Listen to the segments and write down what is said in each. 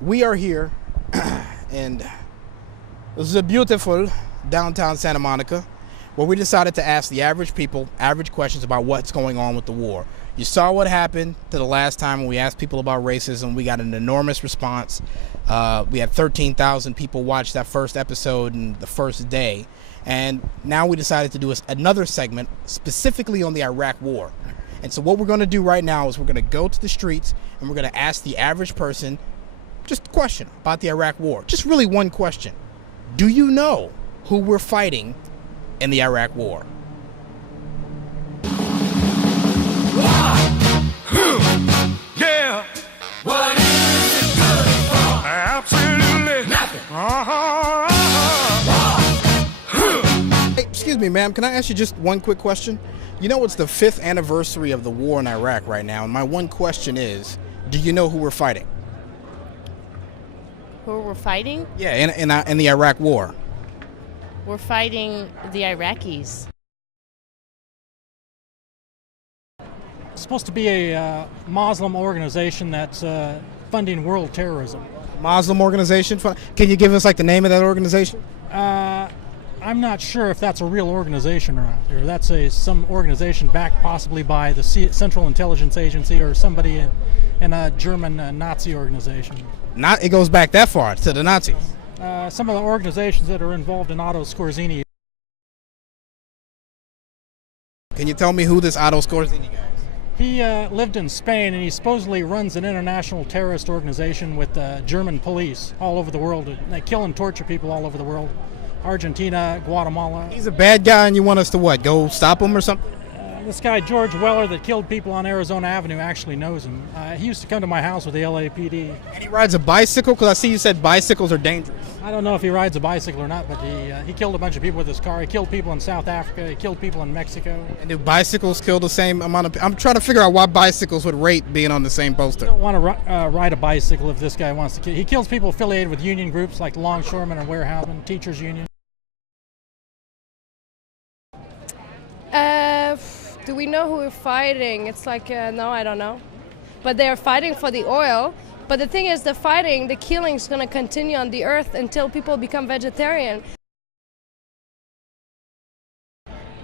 We are here, and this is a beautiful downtown Santa Monica, where we decided to ask the average people average questions about what's going on with the war. You saw what happened to the last time when we asked people about racism. We got an enormous response. We had 13,000 people watch that first episode in the first day. And now we decided to do another segment specifically on the Iraq war. And so what we're going to do right now is we're going to go to the streets and we're going to ask the average person just a question about the Iraq war. Just really one question. Do you know who we're fighting in the Iraq war? Yeah. What is it good for? Absolutely nothing. Hey, excuse me, ma'am. Can I ask you just one quick question? You know, it's the 5th anniversary of the war in Iraq right now, and my one question is, do you know who we're fighting? Who we're fighting? Yeah, in the Iraq war. We're fighting the Iraqis. It's supposed to be a Muslim organization that's funding world terrorism. Muslim organization? Can you give us like the name of that organization? I'm not sure if that's a real organization or not. Or that's some organization backed possibly by the Central Intelligence Agency or somebody in a German Nazi organization. It goes back that far, to the Nazis. Some of the organizations that are involved in Otto Skorzeny. Can you tell me who this Otto Skorzeny guy is? He lived in Spain, and he supposedly runs an international terrorist organization with German police all over the world. They kill and torture people all over the world. Argentina, Guatemala. He's a bad guy, and you want us to what, go stop him or something? This guy, George Weller, that killed people on Arizona Avenue, actually knows him. He used to come to my house with the LAPD. And he rides a bicycle? Because I see you said bicycles are dangerous. I don't know if he rides a bicycle or not, but he killed a bunch of people with his car. He killed people in South Africa. He killed people in Mexico. And do bicycles kill the same amount of people? I'm trying to figure out why bicycles would rate being on the same poster. You don't want to ride a bicycle if this guy wants to kill. He kills people affiliated with union groups like longshoremen and warehousemen, teachers union. Do we know who we're fighting? It's like, no, I don't know. But they are fighting for the oil. But the thing is, the killing is going to continue on the earth until people become vegetarian.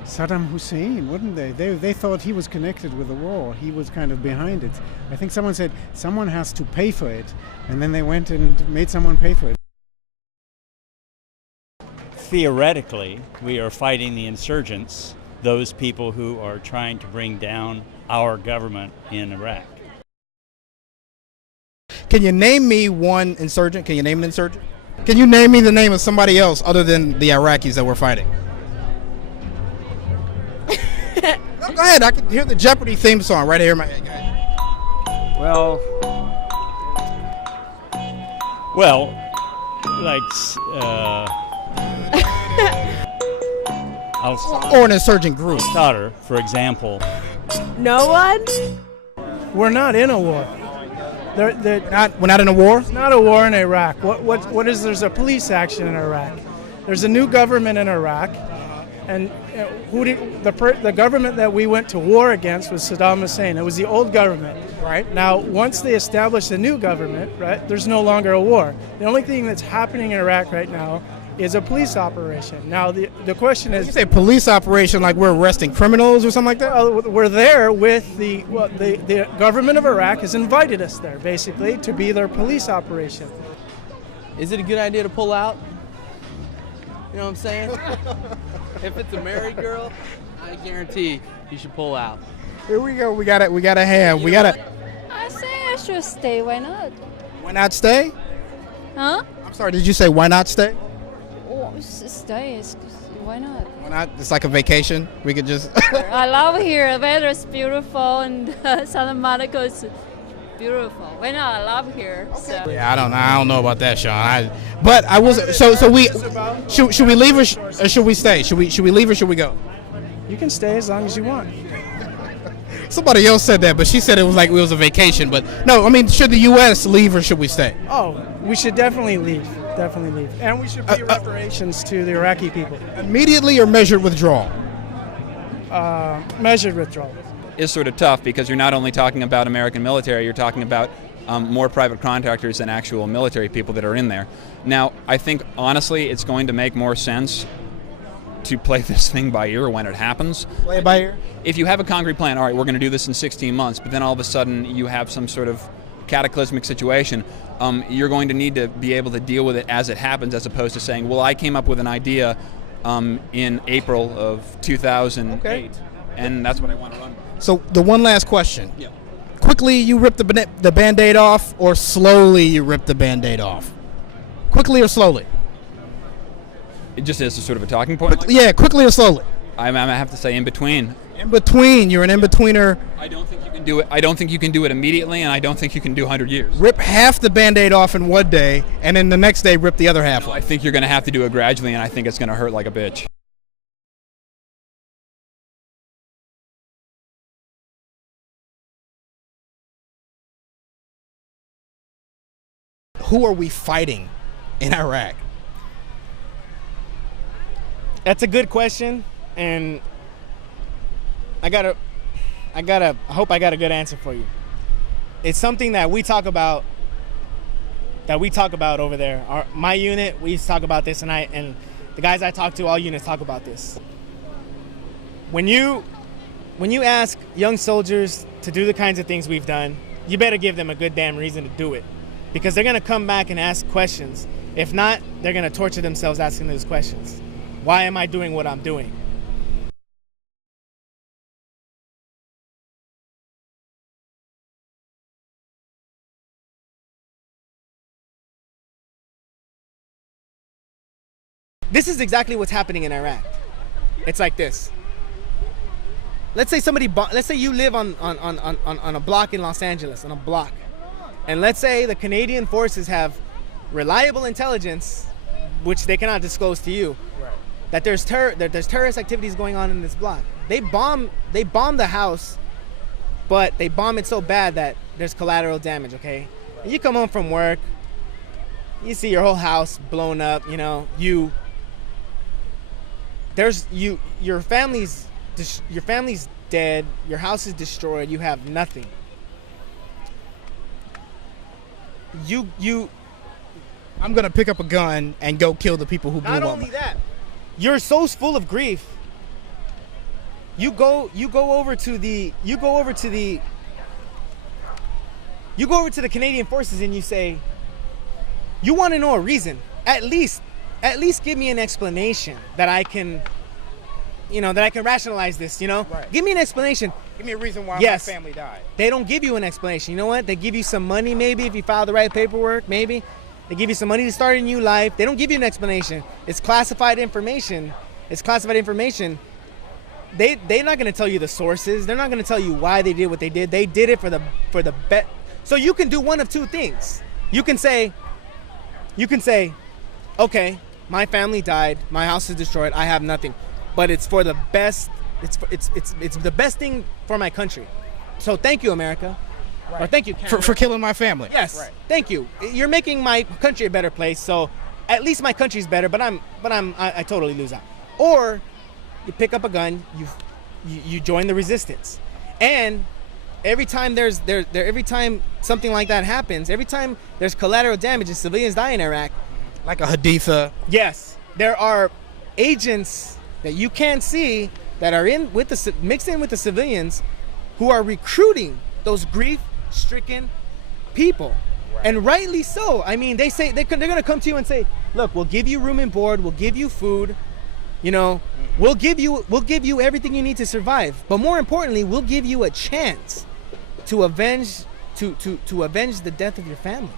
Saddam Hussein, wouldn't they? They thought he was connected with the war. He was kind of behind it. I think someone said someone has to pay for it. And then they went and made someone pay for it. Theoretically, we are fighting the insurgents, those people who are trying to bring down our government in Iraq. Can you name me one insurgent? Can you name an insurgent? Can you name me the name of somebody else other than the Iraqis that we're fighting? Go ahead, I can hear the Jeopardy theme song right here in my head. Go ahead. Well, like, or an insurgent group. Qatar, for example. No one? We're not in a war. We're not in a war? It's not a war in Iraq. What is, there's a police action in Iraq. There's a new government in Iraq. And the government that we went to war against was Saddam Hussein. It was the old government. Right. Now, once they established a new government, right, there's no longer a war. The only thing that's happening in Iraq right now is a police operation. Now, the question is... You say police operation like we're arresting criminals or something like that? Well, we're there with the government of Iraq has invited us there, basically, to be their police operation. Is it a good idea to pull out? You know what I'm saying? If it's a married girl, I guarantee you should pull out. Here we go. We got a hand. I say I should stay. Why not? Why not stay? Huh? I'm sorry. Did you say why not stay? Oh, stay. Why not? Why not? It's like a vacation. We could just. I love here. The weather is beautiful, and Santa Monica is beautiful. Why not? I love here. Okay. So. Yeah, I don't know about that, Sean. But I was so we should we leave or should we stay? Should we leave or should we go? You can stay as long as you want. Somebody else said that, but she said it was like it was a vacation. But no, I mean, should the U.S. leave or should we stay? Oh, we should definitely leave. Definitely leave. And we should pay reparations to the Iraqi people. Immediately or measured withdrawal? Measured withdrawal. Is sort of tough because you're not only talking about American military, you're talking about more private contractors than actual military people that are in there. Now, I think, honestly, it's going to make more sense to play this thing by ear when it happens. Play it by ear? If you have a concrete plan, all right, we're going to do this in 16 months, but then all of a sudden you have some sort of cataclysmic situation, you're going to need to be able to deal with it as it happens, as opposed to saying, well, I came up with an idea in April of 2008, Okay. and that's what I want to run with. So the one last question. Yeah. Quickly you rip the Band-Aid off, or slowly you rip the Band-Aid off? Quickly or slowly? It just is a sort of a talking point. Yeah, quickly or slowly? I have to say in between. In between. You're an in-betweener. I don't think you can do it. I don't think you can do it immediately, and I don't think you can do 100 years. Rip half the Band-Aid off in one day, and then the next day rip the other half off. I think you're going to have to do it gradually, and I think it's going to hurt like a bitch. Who are we fighting in Iraq? That's a good question, and I hope I got a good answer for you. It's something that we talk about over there. My unit, we talk about this, and the guys I talk to, all units talk about this. When you ask young soldiers to do the kinds of things we've done, you better give them a good damn reason to do it, because they're gonna come back and ask questions. If not, they're gonna torture themselves asking those questions. Why am I doing what I'm doing? This is exactly what's happening in Iraq. It's like this. Let's say you live on a block in Los Angeles, on a block. And let's say the Canadian forces have reliable intelligence, which they cannot disclose to you. Right. That there's terrorist activities going on in this block. They bomb the house, but they bomb it so bad that there's collateral damage, okay? Right. And you come home from work, you see your whole house blown up, your family's dead, your house is destroyed, you have nothing. I'm gonna pick up a gun and go kill the people who blew up. Not only that, you're so full of grief. You go over to the Canadian forces and you say, you want to know a reason. At least give me an explanation that I can rationalize this. Right. Give me an explanation. Give me a reason why my family died. They don't give you an explanation. You know what? They give you some money, maybe, if you file the right paperwork, maybe. They give you some money to start a new life. They don't give you an explanation. It's classified information. They're not going to tell you the sources. They're not going to tell you why they did what they did. They did it for the bet. So you can do one of two things. You can say, okay, my family died, my house is destroyed, I have nothing, but it's for the best. It's the best thing for my country. So thank you, America. Right. Or thank you, Canada. For killing my family. Yes. Right. Thank you. You're making my country a better place. So at least my country's better. But I totally lose out. Or you pick up a gun. You join the resistance. And every time every time something like that happens, every time there's collateral damage and civilians die in Iraq, like a Haditha. Yes, there are agents that you can't see that are mixed in with the civilians, who are recruiting those grief-stricken people. Right. And rightly so. I mean, they say they're going to come to you and say, look, we'll give you room and board, we'll give you food, we'll give you everything you need to survive. But more importantly, we'll give you a chance to avenge the death of your family.